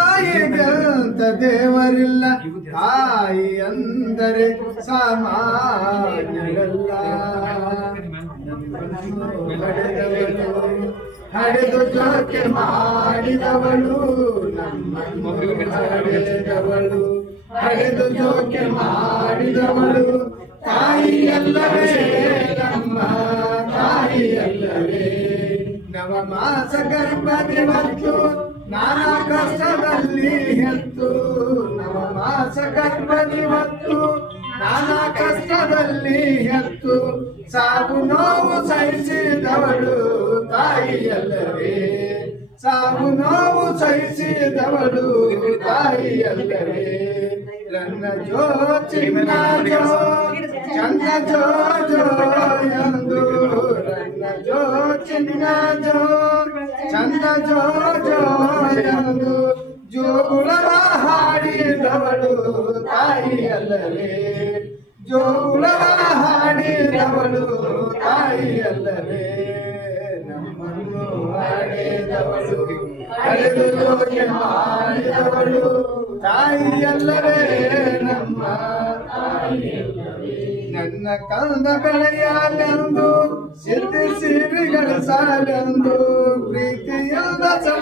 ತಾಯಿಗಂತ ದೇವರಿಲ್ಲ, ತಾಯಿ ಅಂದರೆ ಸಾಮಾನ್ಯರಲ್ಲ. ಹಡೆದು ಜೋಕೆ ಮಾಡಿದವಳು ನಮ್ಮನ್ನು ಹಡೆದವಳು, ಹಡೆದು ಜೋಕೆ ಮಾಡಿದವಳು ತಾಯಿಯಲ್ಲವೇ, ನಮ್ಮ ತಾಯಿಯಲ್ಲವೇ. ನವಮಾಸ ಗರ್ಭದಿ ಮತ್ತು ನಾನಾ ಕಷ್ಟದಲ್ಲಿ ಹೆತ್ತು, ನವಮಾಸ ಗರ್ಭದಿ ಮತ್ತು ನಾನಾ ಕಷ್ಟದಲ್ಲಿ ಹೆತ್ತು ಸಾವು ನೋವು ಸಹಿಸಿದವಳು ತಾಯಿಯಲ್ಲವೇ, ಸಾವು ನೋವು ಸಹಿಸಿದವಳು ತಾಯಿಯಲ್ಲವೇ. ನನ್ನ ಜೋ ಚಿನ್ನ ಜೋ ಚಂದ ಜೋ ಜೋ ಎಂದು, ನನ್ನ ಜೋ ಚಿನ್ನ ಜೋ ಚಂದ ಜೋ ಜೋ ಎಂದು ಜೋಗುಳವ ಹಾಡಿದವಳು ತಾಯಿಯಲ್ಲವೇ, ಜೋಗುಳವ ಹಾಡಿದವಳು ತಾಯಿಯಲ್ಲವೇ. ನಮ್ಮನ್ನು ಹಾಡಿದವಳು, ಹಡೆದು ಜೋಕೆ ಮಾಡಿದವಳು ತಾಯಿಯಲ್ಲವೇ, ನಮ್ಮ ತಾಯಿಯಲ್ಲವೇ. ನನ್ನ ಕಂದ ಬೆಳೆಯಲೆಂದು ಸಿದ್ಧಿ ಸಿರಿಗಳ ಸಾಲೆಂದು ಪ್ರೀತಿಯಿಂದ